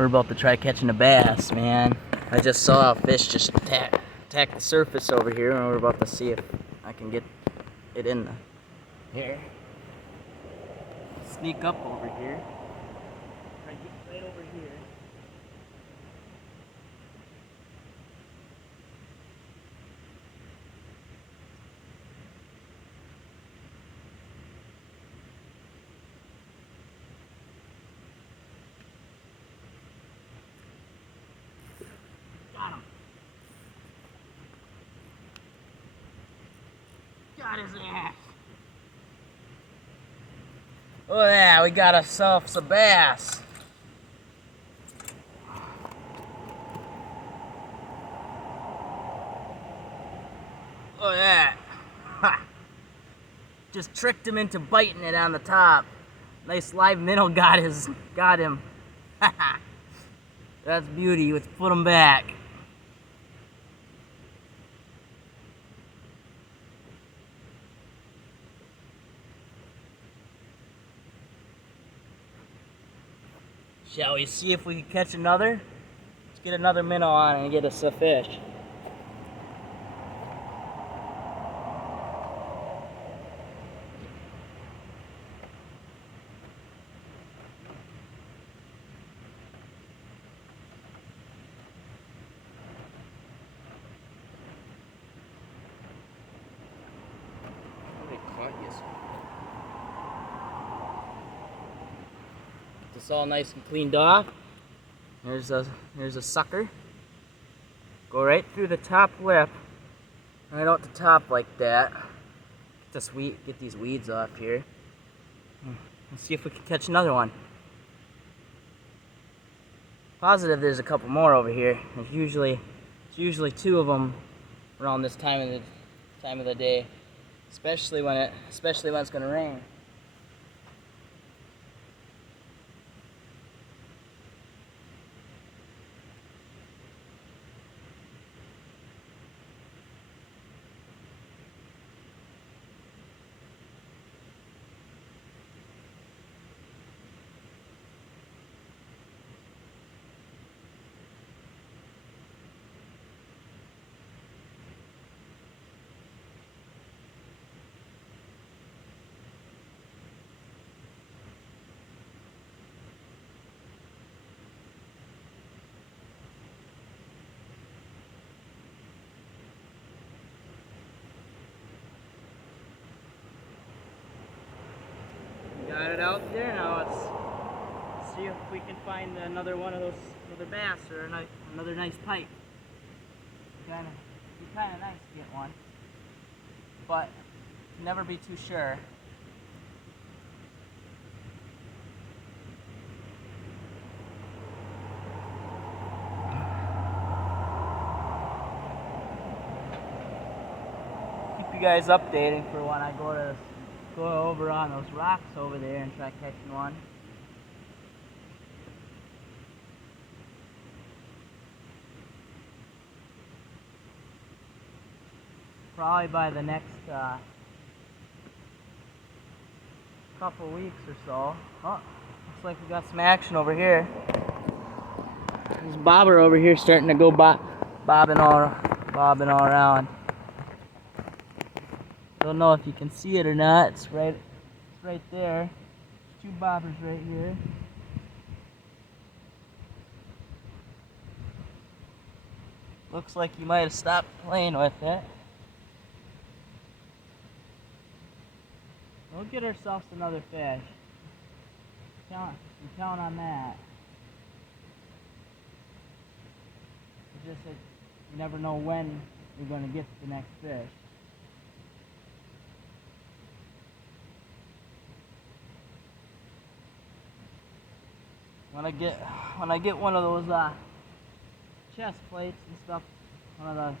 We're about to try catching a bass, man. I just saw a fish just attack the surface over here, and we're about to see if I can get it in here. Sneak up over here. Try to get right over here. Got him. Got his ass. Oh yeah, we got ourselves a bass. Oh yeah. Ha. Just tricked him into biting it on the top. Nice live minnow got him. That's beauty. Let's put him back. Shall we see if we can catch another? Let's get another minnow on and get us a fish. Get this all nice and cleaned off. Here's a sucker. Go right through the top lip, right out the top like that. Get these weeds off here. Let's see if we can catch another one. Positive there's a couple more over here. There's usually two of them around this time of the day, especially when it's gonna rain. Got it out there. Now let's see if we can find another one of those, another bass or another nice pike. Be kind of nice to get one, but never be too sure. Keep you guys updating for when I go over on those rocks over there and try catching one. Probably by the next couple weeks or so. Oh, looks like we got some action over here. This bobber over here starting to go bobbing all around. Don't know if you can see it or not. It's right there. There's two bobbers right here. Looks like you might have stopped playing with it. We'll get ourselves another fish. Count on that. It's just that you never know when you're going to get the next fish. When I get one of those chest plates and stuff, one of the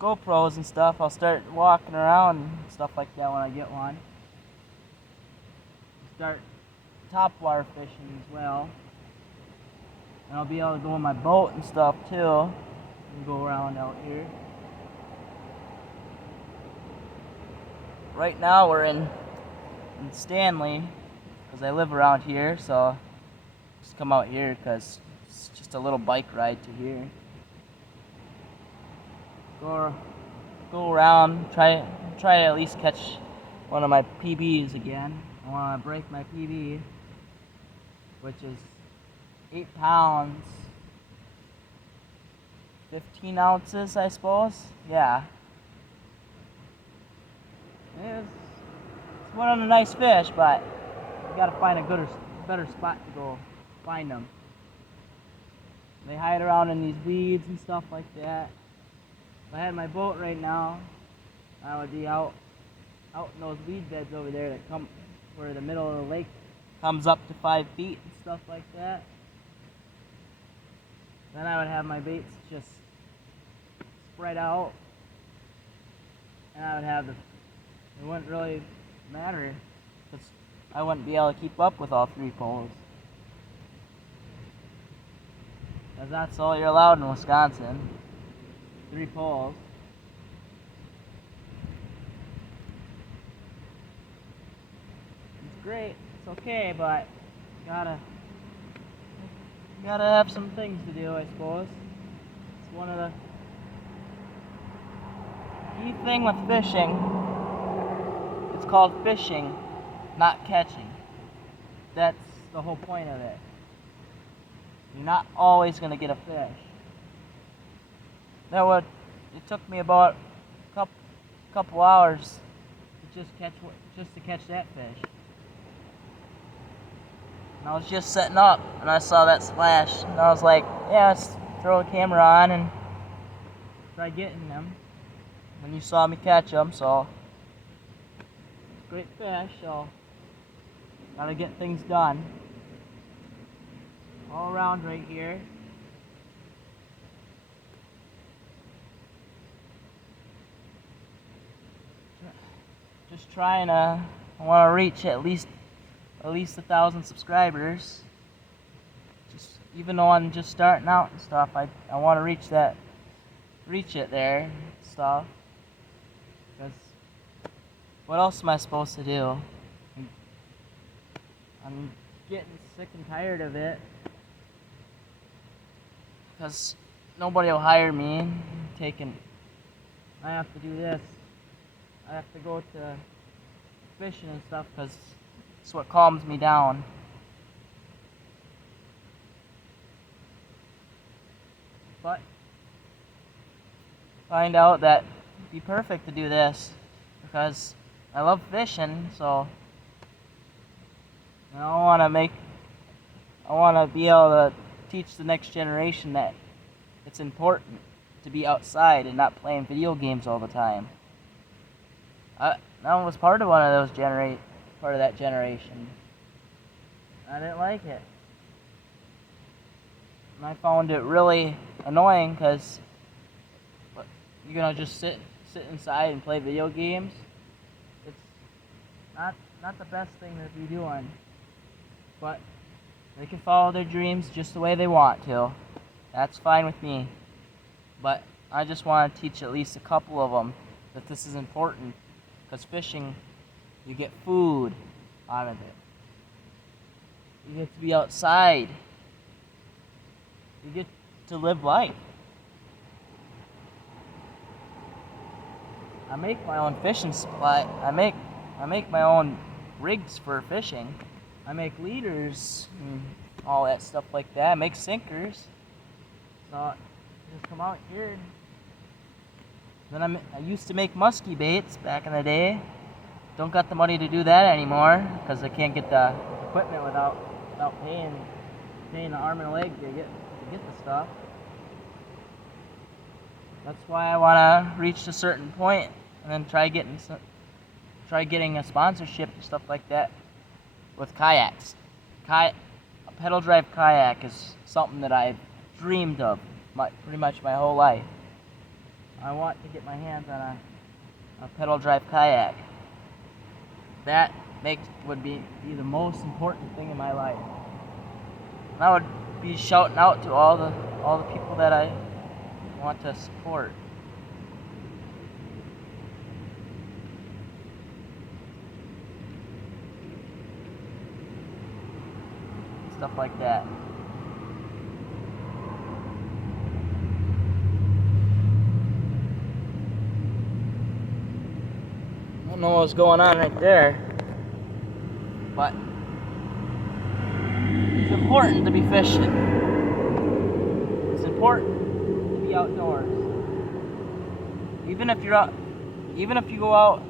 GoPros and stuff, I'll start walking around and stuff like that when I get one. Start topwater fishing as well. And I'll be able to go in my boat and stuff too. And go around out here. Right now we're in Stanley because I live around here, so just come out here because It's just a little bike ride to here. Go around, try to at least catch one of my PBs again. I want to break my PB, which is 8 pounds, 15 ounces, I suppose. Yeah. It's one of the nice fish, but you gotta find a better spot to go find them. They hide around in these weeds and stuff like that. If I had my boat right now, I would be out in those weed beds over there that come where the middle of the lake comes up to 5 feet and stuff like that. Then I would have my baits just spread out, and I would have it wouldn't really matter because I wouldn't be able to keep up with all 3 poles. Because that's all you're allowed in Wisconsin. 3 poles. It's great, it's okay, but you gotta have some things to do, I suppose. It's one of the key thing with fishing. It's called fishing, not catching. That's the whole point of it. You're not always gonna get a fish. It took me about a couple hours to just to catch that fish. And I was just setting up and I saw that splash and I was like, yeah, let's throw the camera on and try getting them. And you saw me catch them, so great fish, so gotta get things done. All around right here. Just trying to, I want to reach at least 1,000 subscribers. Just even though I'm just starting out and stuff, I want to reach it there and stuff. Because what else am I supposed to do? I'm getting sick and tired of it. Because nobody will hire me. I have to do this. I have to go to fishing and stuff because it's what calms me down. But find out that it'd be perfect to do this because I love fishing, so I want to be able to teach the next generation that it's important to be outside and not playing video games all the time. I was part of that generation. I didn't like it. And I found it really annoying because you're gonna just sit inside and play video games. It's not the best thing to be doing. But they can follow their dreams just the way they want to. That's fine with me. But I just want to teach at least a couple of them that this is important. Because fishing, you get food out of it. You get to be outside. You get to live life. I make my own fishing supply. I make my own rigs for fishing. I make leaders and all that stuff like that. I make sinkers. So I just come out here. Then I used to make musky baits back in the day. Don't got the money to do that anymore because I can't get the equipment without paying the arm and a leg to get the stuff. That's why I want to reach a certain point and then try getting a sponsorship and stuff like that with kayaks. A pedal drive kayak is something that I've dreamed of pretty much my whole life. I want to get my hands on a pedal drive kayak. That would be the most important thing in my life. And I would be shouting out to all the people that I want to support. Stuff like that. don't know what's going on right there, but it's important to be fishing. It's important to be outdoors. Even if you're out, even if you go out,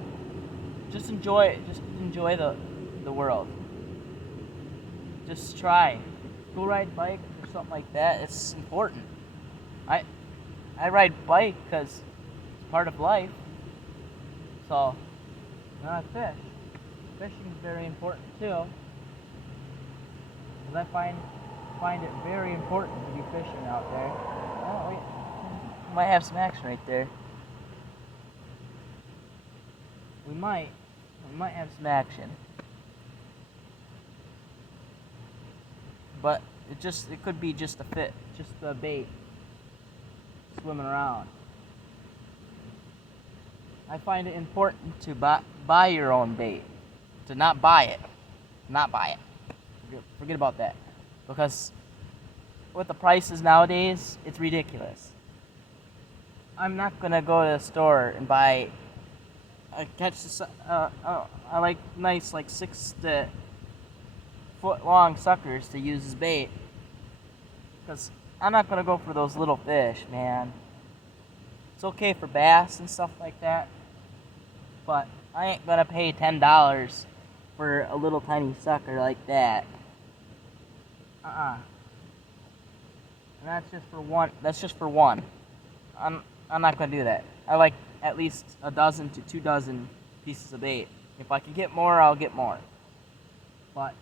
just enjoy the world. Just try. Go ride bike or something like that. It's important. I ride bike because it's part of life. So, I fish. Fishing is very important too. Because I find it very important to be fishing out there. Oh, we might have some action right there. We might have some action. But it could be just a bait swimming around. I find it important to buy your own bait, to not buy it. Forget about that, because with the prices nowadays, it's ridiculous. I'm not gonna go to the store and buy. I like nice, like 6 foot long suckers to use as bait, because I'm not gonna go for those little fish, man. It's okay for bass and stuff like that, but I ain't gonna pay $10 for a little tiny sucker like that. And that's just for one. I'm not gonna do that. I like at least a dozen to 2 dozen pieces of bait. If I can get more, I'll get more. But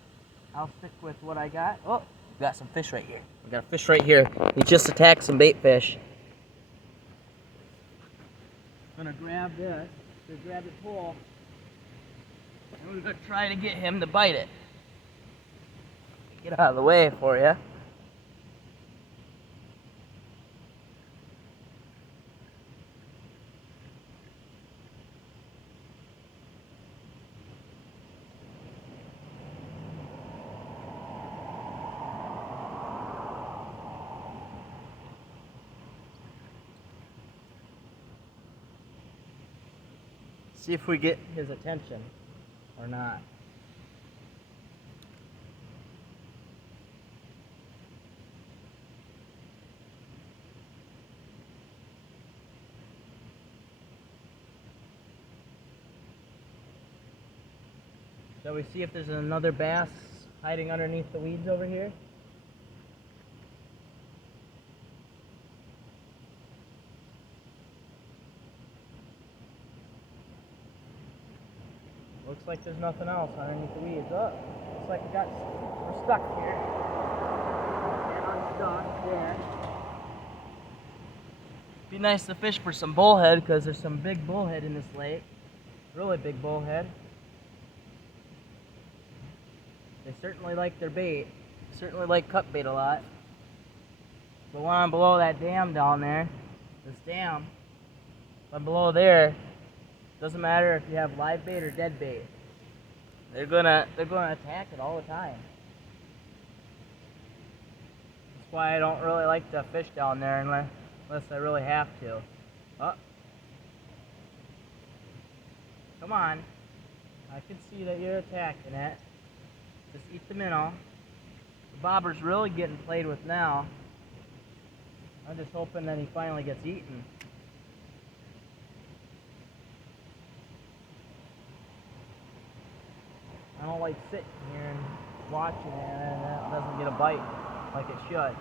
I'll stick with what I got. Oh, we got some fish right here. We got a fish right here. We just attacked some bait fish. Gonna grab this. Gonna grab the pole. And we're gonna try to get him to bite it. Get out of the way for you. See if we get his attention or not. Shall we see if there's another bass hiding underneath the weeds over here? Looks like there's nothing else underneath the weeds. Oh, looks like we're stuck here. And I'm stuck there. Be nice to fish for some bullhead, because there's some big bullhead in this lake. Really big bullhead. They certainly like their bait. Certainly like cut bait a lot. The one below that dam down there, this dam, but below there, doesn't matter if you have live bait or dead bait. They're gonna attack it all the time. That's why I don't really like to fish down there unless I really have to. Oh. Come on. I can see that you're attacking it. Just eat the minnow. The bobber's really getting played with now. I'm just hoping that he finally gets eaten. I don't like sitting here and watching it and it doesn't get a bite like it should.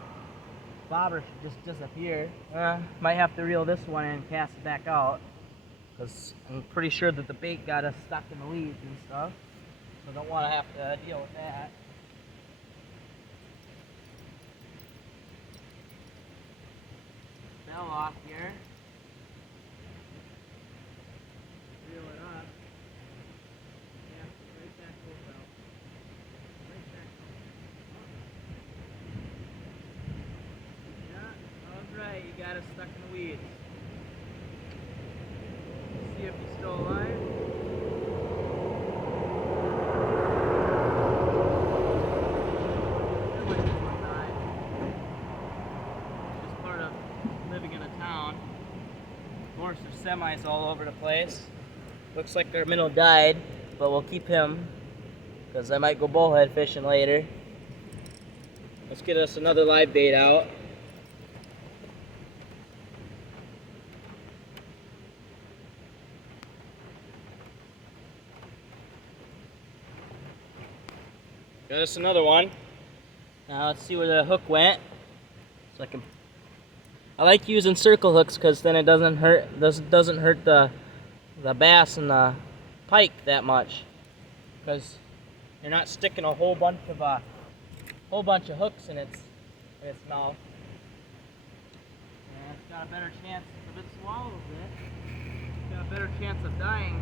Bobber should just disappear. Might have to reel this one in and cast it back out, because I'm pretty sure that the bait got us stuck in the weeds and stuff. So I don't want to have to deal with that. Fell off here. Reel it up. Right back over. Right back over. Yeah, alright, you got us stuck in the weeds. See if he's still alive. Just part of living in a town. Of course, there's semis all over the place. Looks like our minnow died, but we'll keep him because I might go bullhead fishing later. Let's get us another live bait out. Got us another one. Now let's see where the hook went. So I like using circle hooks because then it doesn't hurt the bass and the pike that much, because you're not sticking a whole bunch of hooks in its mouth. And it's got a better chance if it swallows it. It's got a better chance of dying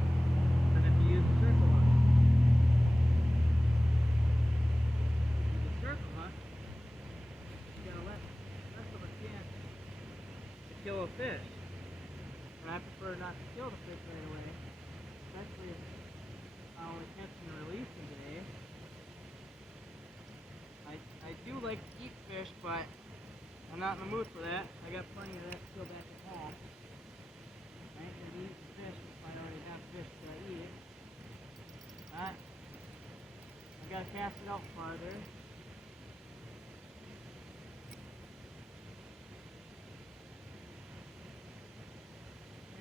than if you use a circle hook. With a circle hook, you got less of a chance to kill a fish. And I prefer not to kill the fish right away, especially if I'm only catching and releasing today. I do like to eat fish, but I'm not in the mood for that. I got plenty of that still back at home. I ain't gonna be eating fish if I already have fish to eat. But I gotta cast it out farther.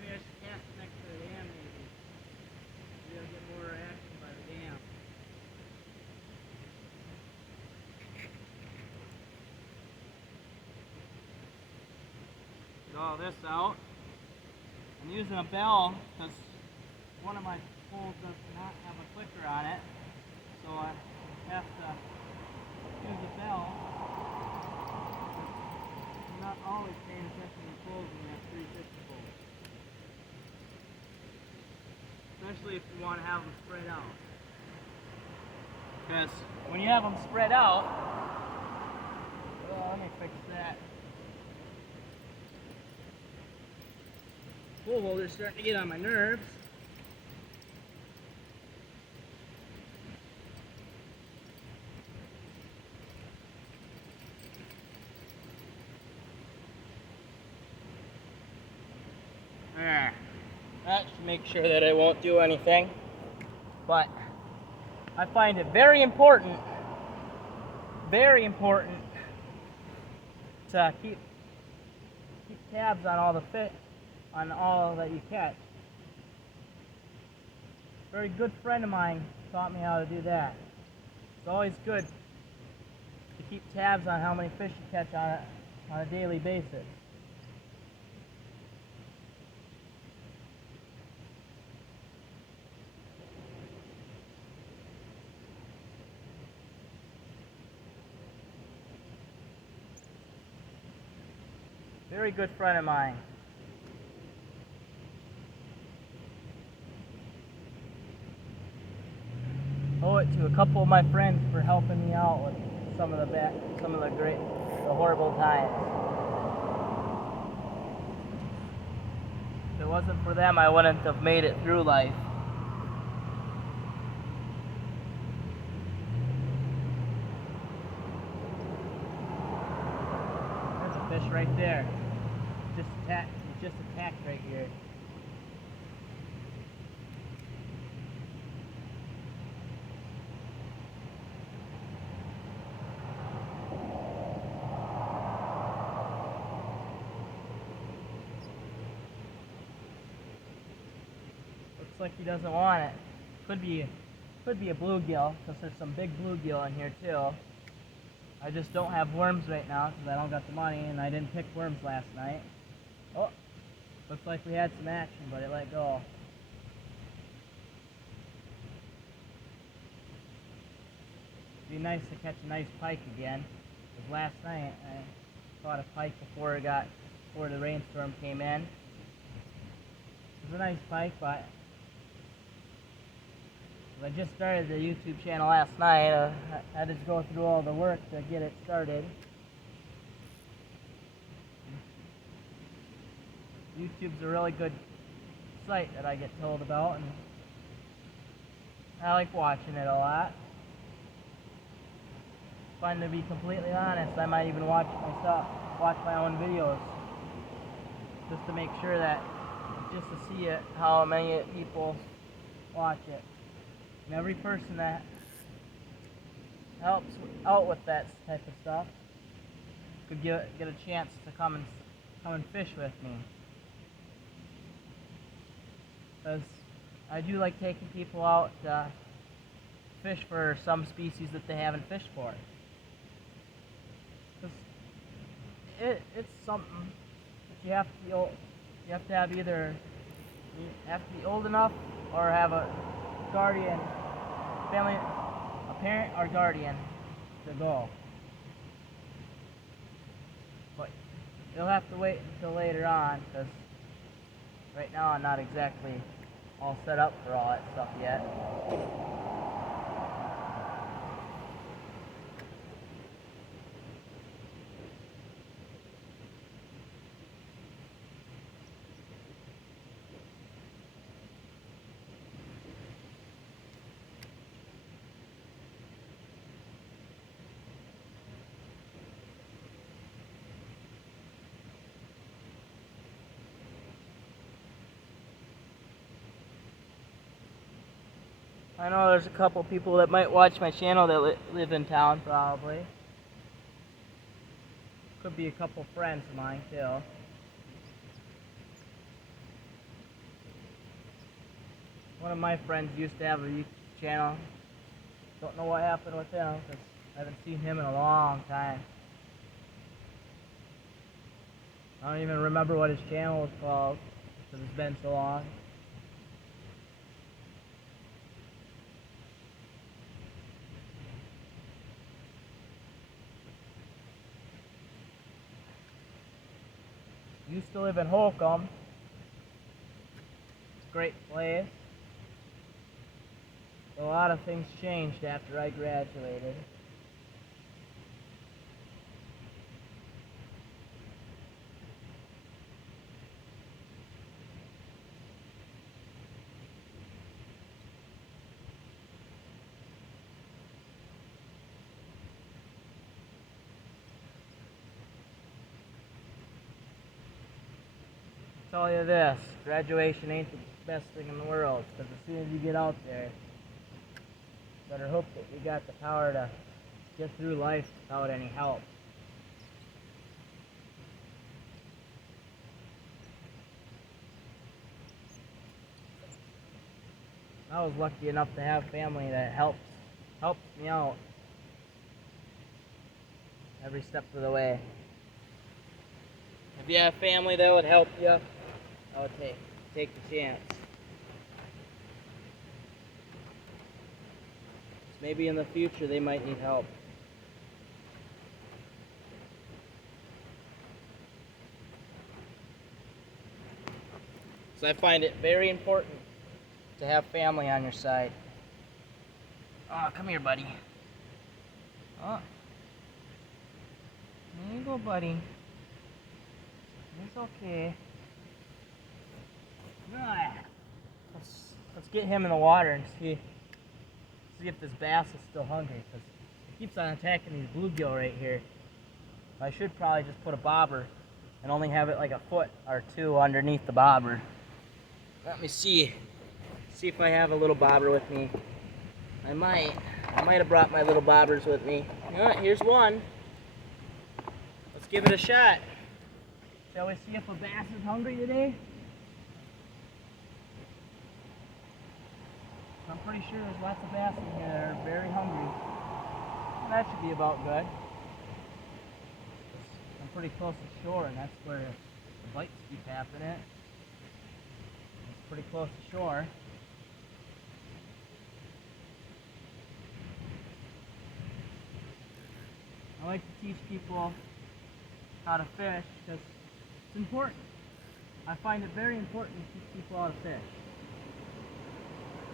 Maybe I should cast it next to the dam, maybe. Maybe I'll get more action by the dam. Get all this out. I'm using a bell because one of my poles does not have a clicker on it, so I have to use a bell. I'm not always paying attention to the poles when you have 350 poles, especially if you want to have them spread out. Because when you have them spread out, let me fix that. Pole holder's starting to get on my nerves. There. That should make sure that it won't do anything. But I find it very important to keep tabs on all the fish, on all that you catch. A very good friend of mine taught me how to do that. It's always good to keep tabs on how many fish you catch on a daily basis. Very good friend of mine. Owe it to a couple of my friends for helping me out with some of the horrible times. If it wasn't for them, I wouldn't have made it through life. There's a fish right there. It's just attacked right here. Looks like he doesn't want it. Could be a bluegill, because there's some big bluegill in here too. I just don't have worms right now because I don't got the money, and I didn't pick worms last night. Oh, looks like we had some action, but it let go. It'd be nice to catch a nice pike again. Because last night I caught a pike before the rainstorm came in. It was a nice pike, but I just started the YouTube channel last night. I had to go through all the work to get it started. YouTube's a really good site that I get told about, and I like watching it a lot. Fun to be completely honest, I might even watch my own videos, just to make sure that, just to see how many people watch it. And every person that helps out with that type of stuff could get a chance to come and fish with me. Because I do like taking people out to fish for some species that they haven't fished for. It's something that you have to be old, you have to have either you have to be old enough or have a guardian, family, a parent or guardian to go. But you'll have to wait until later on, because right now I'm not exactly all set up for all that stuff yet. I know there's a couple people that might watch my channel that live in town, probably. Could be a couple friends of mine, too. One of my friends used to have a YouTube channel. Don't know what happened with him, because I haven't seen him in a long time. I don't even remember what his channel was called, because it's been so long. Used to live in Holcomb. It's a great place. A lot of things changed after I graduated. I'll tell you this, graduation ain't the best thing in the world, because as soon as you get out there, you better hope that you got the power to get through life without any help. I was lucky enough to have family that helps me out every step of the way. If you have family that would help you, I would take the chance. Maybe in the future they might need help. So I find it very important to have family on your side. Oh, come here, buddy. Oh. There you go, buddy. It's okay. Let's get him in the water and see if this bass is still hungry, because he keeps on attacking these bluegill right here. I should probably just put a bobber and only have it like a foot or two underneath the bobber. Let me see if I have a little bobber with me. I might have brought my little bobbers with me. You know what? Here's one. Let's give it a shot. Shall we see if a bass is hungry today? I'm pretty sure there's lots of bass in here that are very hungry. Well, that should be about good. I'm pretty close to shore, and that's where the bites keep happening. It's pretty close to shore. I like to teach people how to fish because it's important. I find it very important to teach people how to fish.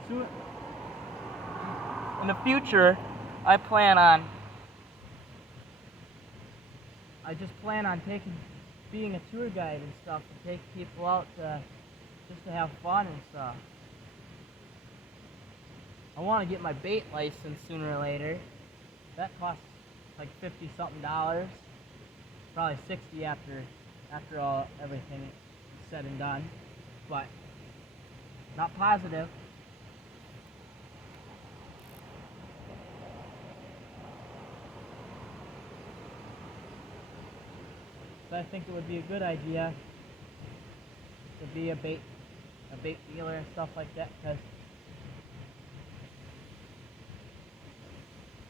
So, in the future, I just plan on being a tour guide and stuff, and take people out just to have fun and stuff. I want to get my bait license sooner or later. That costs like $50-something, probably $60 after everything is said and done, but not positive. So I think it would be a good idea to be a bait dealer and stuff like that, because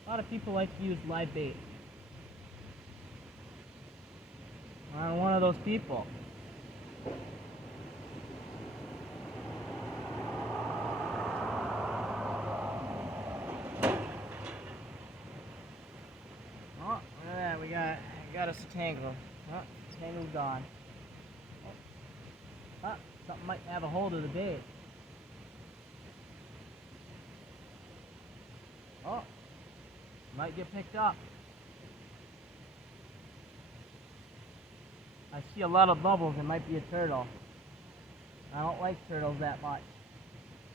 a lot of people like to use live bait. I'm one of those people. Oh, look at that, we got us a tangle. Oh, tangle's gone. Oh, something might have a hold of the bait. Oh, might get picked up. I see a lot of bubbles. It might be a turtle. I don't like turtles that much,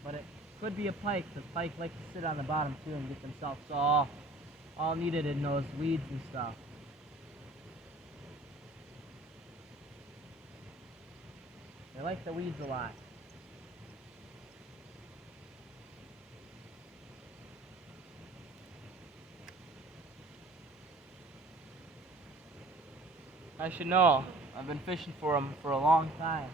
but it could be a pike, because pike like to sit on the bottom too and get themselves all needed in those weeds and stuff. They like the weeds a lot. I should know. I've been fishing for them for a long time.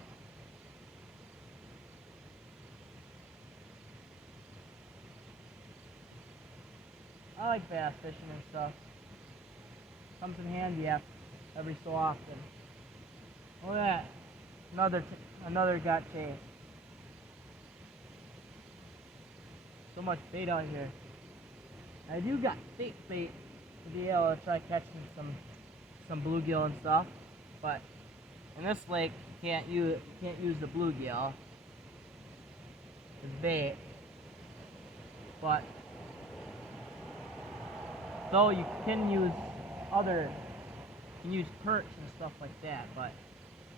I like bass fishing and stuff. Comes in handy every so often. Look at that. Another got chased. So much bait out here. I do got fake bait to be able to try catching some bluegill and stuff, but in this lake you can't use the bluegill as bait. But though you can use perch and stuff like that, but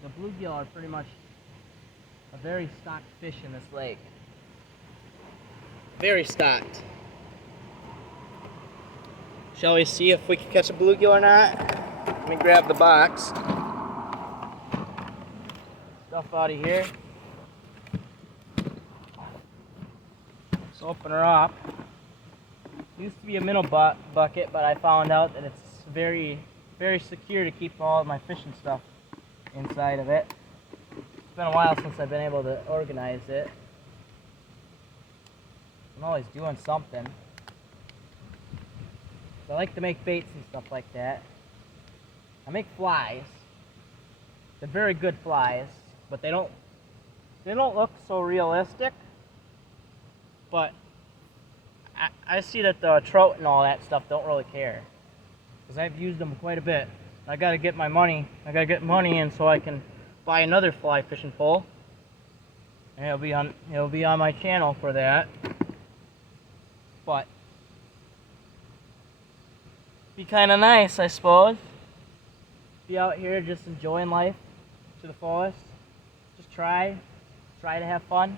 the bluegill are pretty much a very stocked fish in this lake. Very stocked. Shall we see if we can catch a bluegill or not? Let me grab the box. Stuff out of here. Let's open her up. Used to be a minnow bucket, but I found out that it's very, very secure to keep all of my fishing stuff inside of it. It's been a while since I've been able to organize it. I'm always doing something. I like to make baits and stuff like that. I make flies. They're very good flies, but they don't look so realistic. But I see that the trout and all that stuff don't really care, because I've used them quite a bit. I gotta get my money. I gotta get money in so I can buy another fly fishing pole, and it'll be on my channel for that. But be kind of nice, I suppose. Be out here just enjoying life to the fullest. Just try to have fun.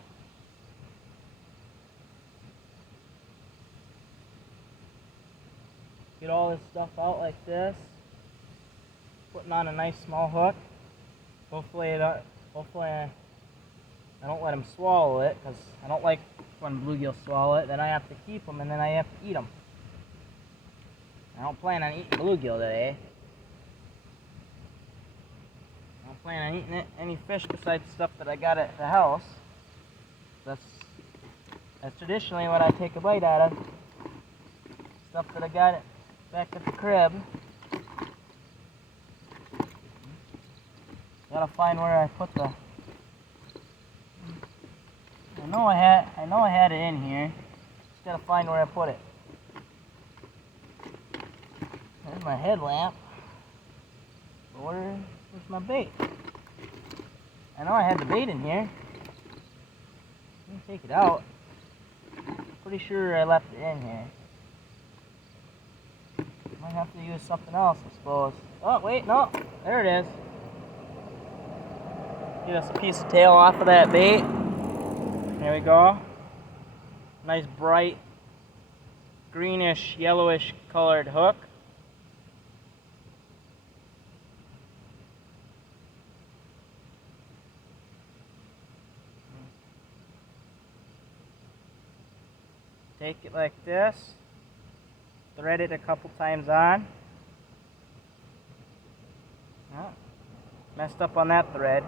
Get all this stuff out like this. Putting on a nice small hook. Hopefully I don't let them swallow it, because I don't like when bluegills swallow it. Then I have to keep them, and then I have to eat them. I don't plan on eating bluegill today. I don't plan on eating any fish besides stuff that I got at the house. That's traditionally what I take a bite out of. Stuff that I got back at the crib. Gotta find where I put the. I know I had it in here. Just gotta find where I put it. There's my headlamp. But where's my bait? I know I had the bait in here. Let me take it out. Pretty sure I left it in here. Might have to use something else, I suppose. Oh, wait, no. There it is. Get us a piece of tail off of that bait. There we go. Nice bright greenish, yellowish colored hook. Take it like this. Thread it a couple times on. Oh, Messed up on that thread.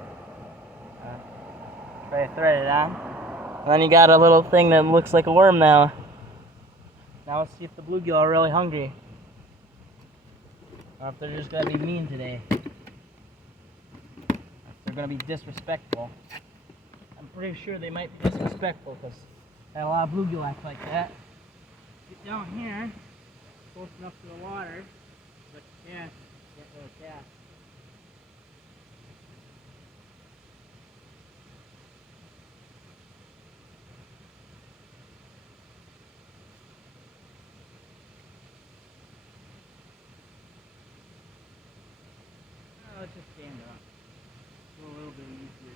Try to thread it on. And then you got a little thing that looks like a worm now. Now let's see if the bluegill are really hungry. Or if they're just gonna be mean today. If they're gonna be disrespectful. I'm pretty sure they might be disrespectful because a lot of bluegill act like that. Get down here, close enough to the water, but you can't really cast. Let's just stand up. Go a little bit easier.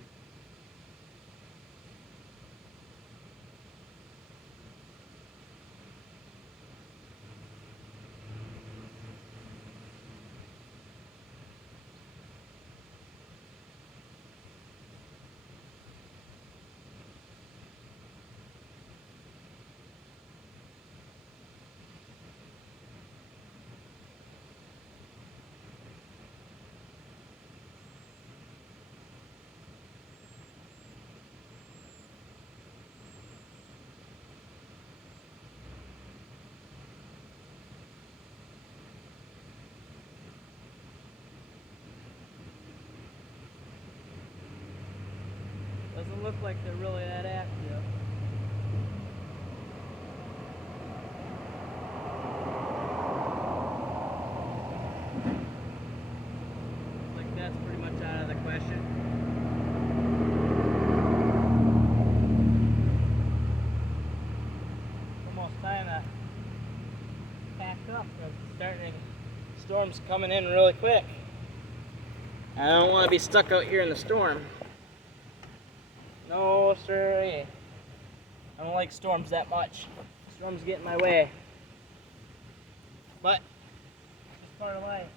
Doesn't look like they're really that active. Looks like that's pretty much out of the question. Almost time to pack up because it's starting. Storm's coming in really quick. I don't want to be stuck out here in the storm. No, sir. I don't like storms that much. Storms get in my way. But it's part of life.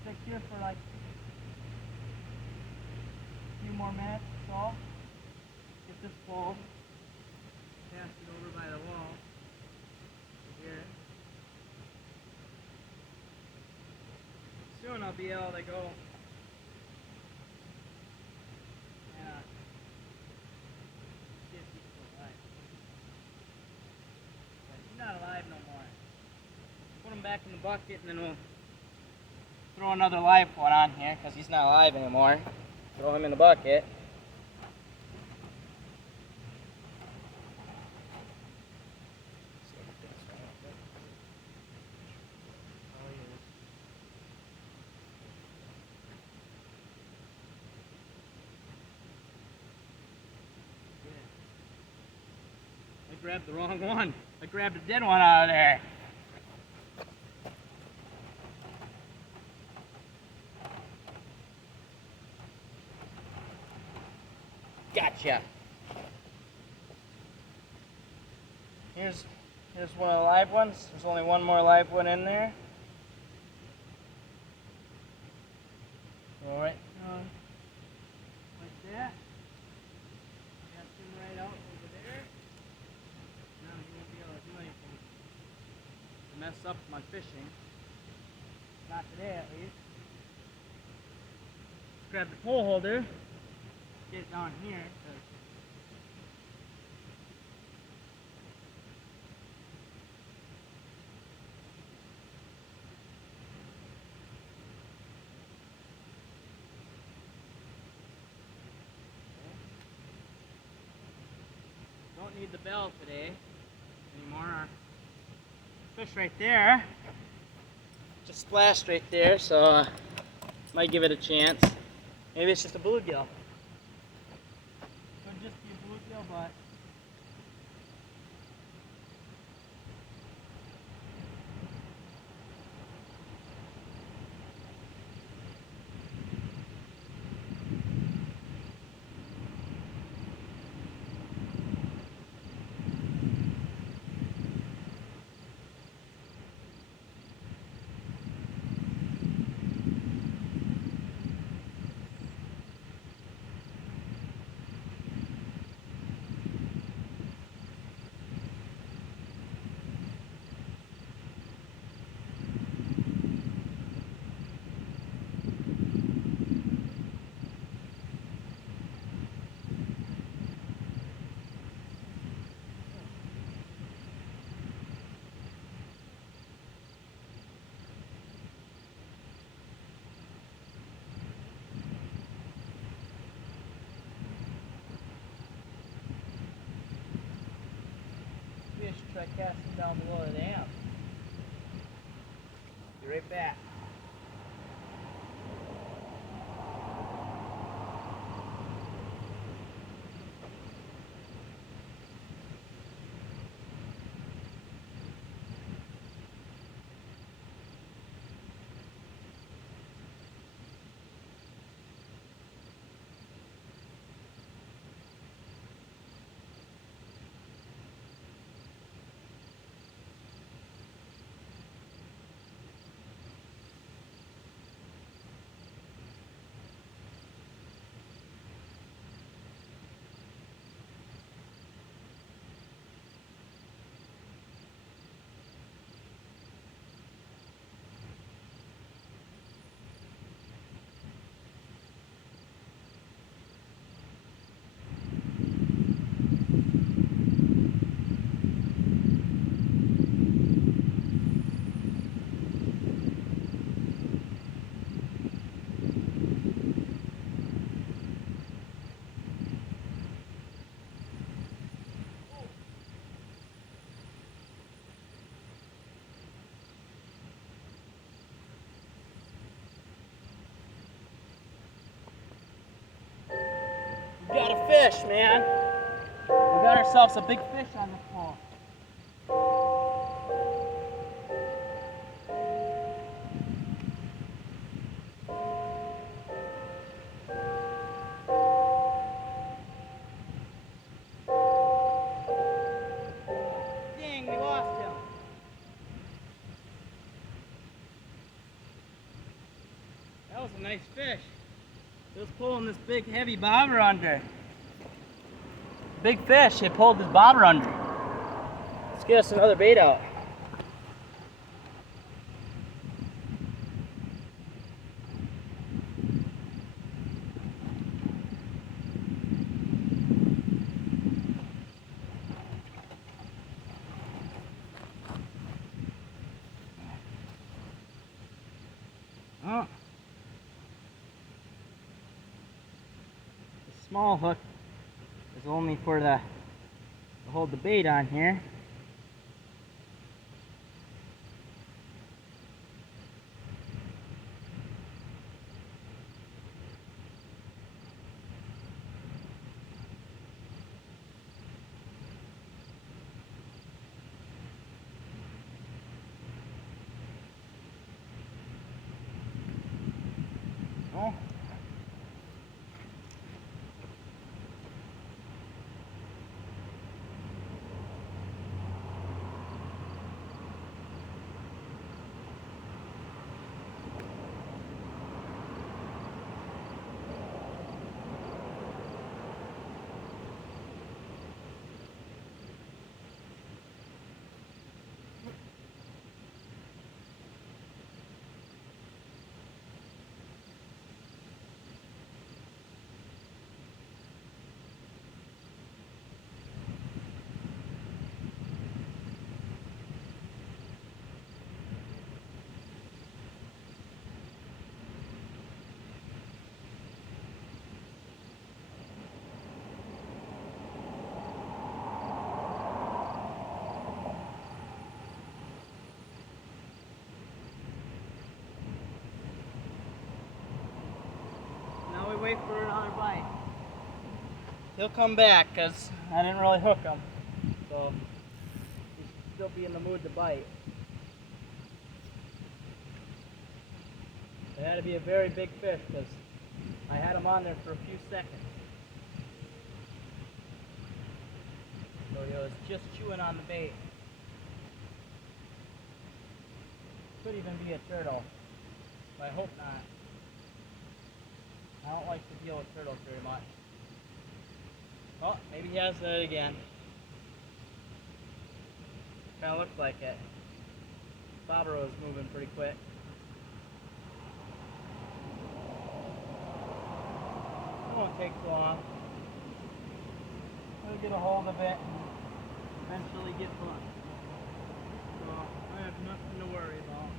Stick here for like a few more minutes or so. Get this full. Pass it over by the wall. Here. Soon I'll be able to go. Not alive no more. Put him back in the bucket and then we'll throw another live one on here because he's not alive anymore. Throw him in the bucket. I grabbed the wrong one. I grabbed a dead one out of there. Gotcha. Here's one of the live ones. There's only one more live one in there. All right. Like that. Got him right out over there. Now he won't be able to do anything to mess up my fishing. Not today, at least. Let's grab the pole holder. Get it down here. Don't need the bell today anymore. Fish right there just splashed right there, so might give it a chance. Maybe it's just a bluegill. Could just be a bluegill, but casting down below the dam. Be right back. We got a fish, man. We got ourselves a big fish on the floor. Dang, we lost him. That was a nice fish. He was pulling this big heavy bobber under. Big fish, he pulled this bobber under. Let's get us another bait out. Oh. The small hook is only for to hold the bait on here. Oh. Wait for another bite. He'll come back because I didn't really hook him, so he should still be in the mood to bite. It had to be a very big fish because I had him on there for a few seconds. So he was just chewing on the bait. Could even be a turtle, but I hope not. I don't like to deal with turtles very much. Oh, maybe he has that again. Kind of looked like it. Bobber was moving pretty quick. It won't take too long. We'll get a hold of it and eventually get hooked. So I have nothing to worry about.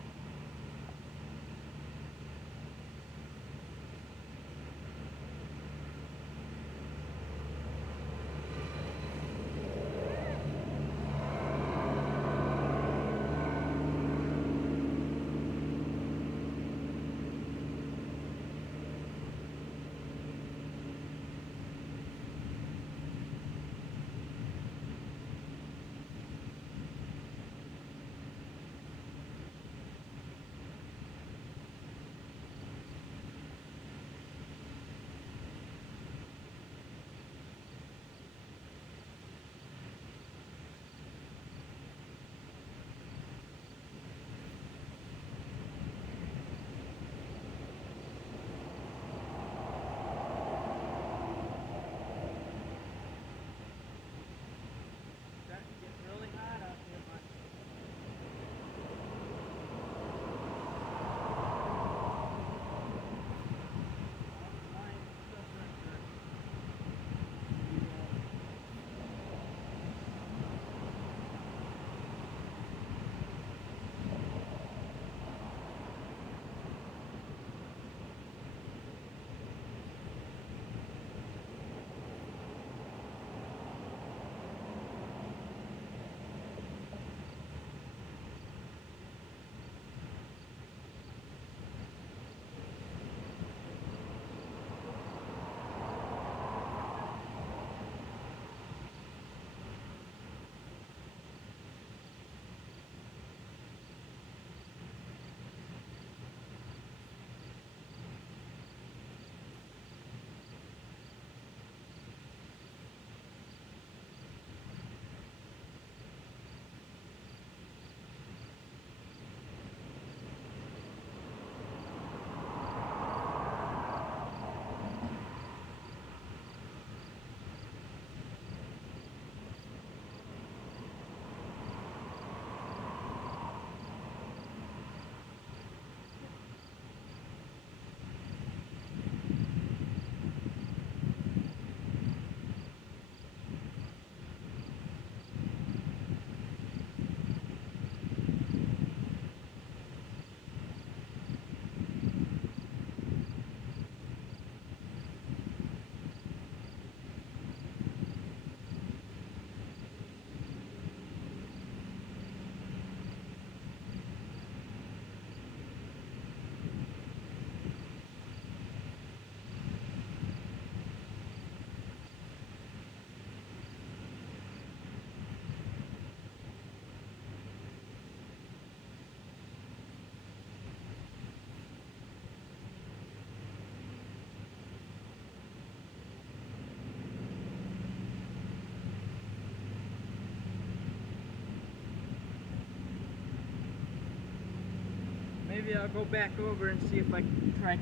maybe I'll go back over and see if I can try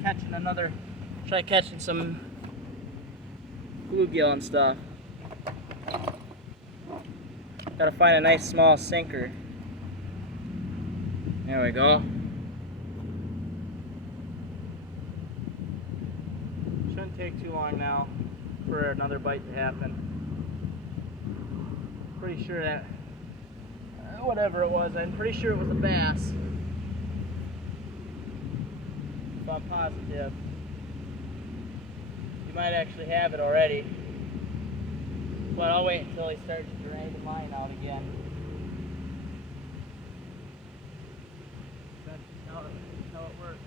catching some bluegill and stuff. Gotta find a nice small sinker. There we go. Shouldn't take too long now for another bite to happen. Pretty sure that, whatever it was, I'm pretty sure it was a bass. If I'm positive. You might actually have it already. But I'll wait until he starts to drag the line out again. That's how it works.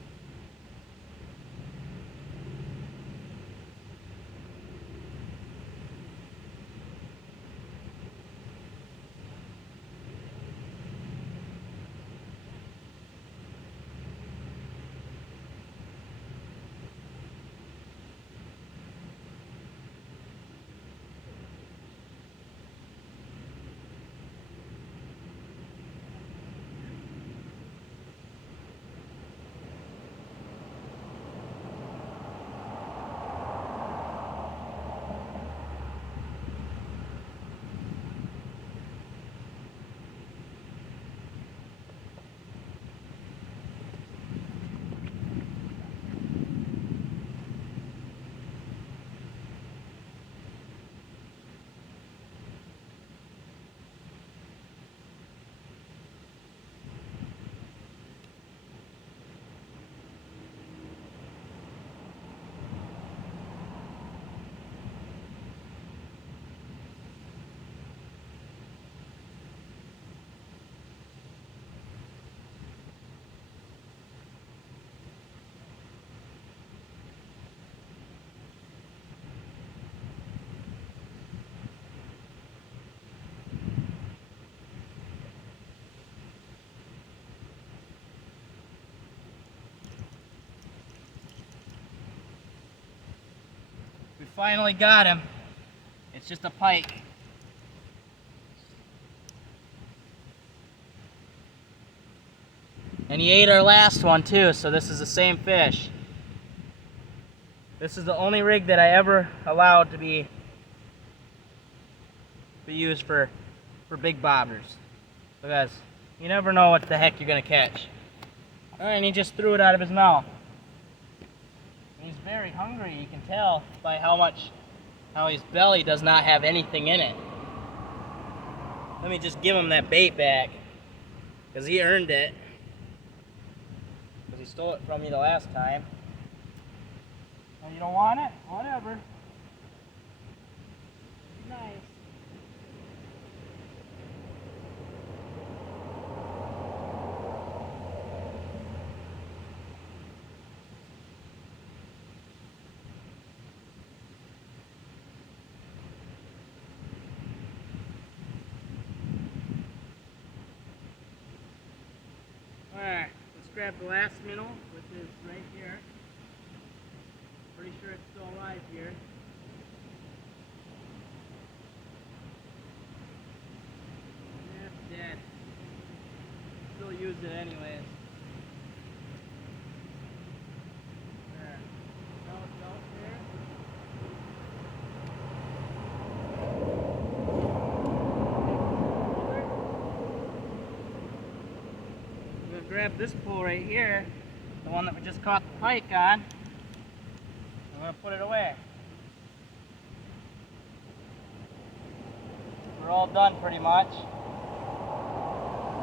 We finally got him. It's just a pike. And he ate our last one too, so this is the same fish. This is the only rig that I ever allowed to be used for big bobbers. Because you never know what the heck you're gonna catch. Alright, and he just threw it out of his mouth. He's very hungry, you can tell by how his belly does not have anything in it. Let me just give him that bait back, because he earned it. Because he stole it from me the last time. Oh, you don't want it? Whatever. Be nice. Alright, let's grab the last minnow, which is right here. Pretty sure it's still alive here. Yeah, it's dead. Still use it anyways. There. Go there. I'm gonna grab this pole right here, the one that we just caught the pike on. I'm going to put it away. We're all done pretty much.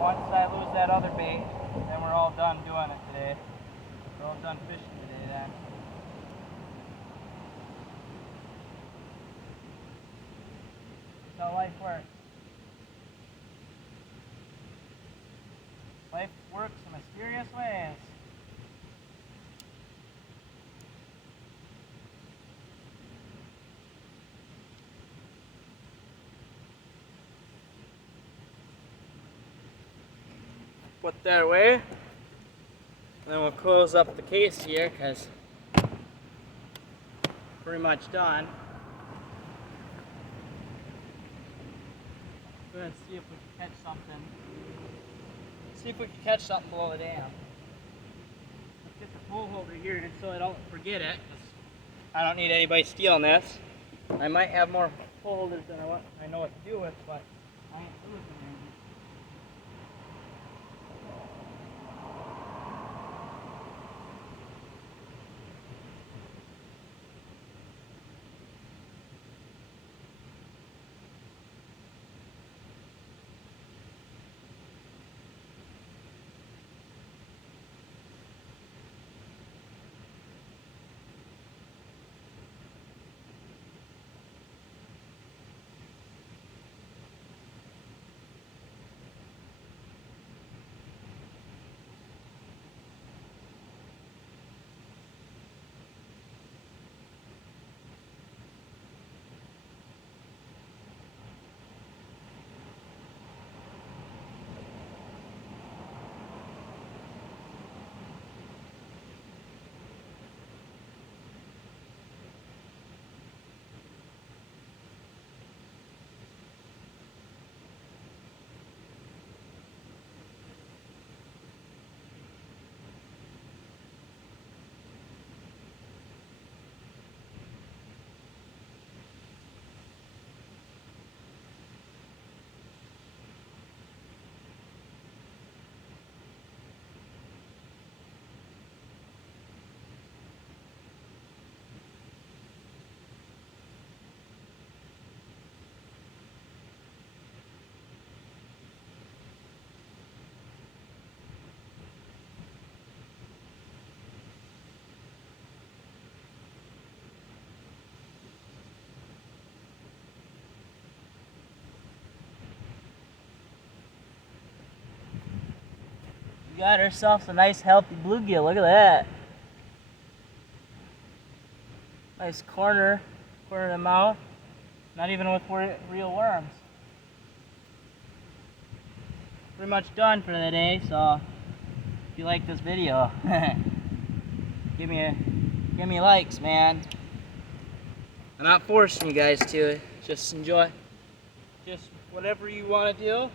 Once I lose that other bait, then we're all done doing it today. We're all done fishing today then. That's how life works. Life works in mysterious ways. Put that away. And then we'll close up the case here because pretty much done. Let's see if we can catch something. See if we can catch something below the dam. get the pole holder here just so I don't forget it. I don't need anybody stealing this. I might have more pole holders than I know what to do with, but I ain't losing anything. We got ourselves a nice healthy bluegill. Look at that. Nice corner of the mouth. Not even with real worms. Pretty much done for the day, so if you like this video, give me likes, man. I'm not forcing you guys to. Just enjoy. Just whatever you want to do.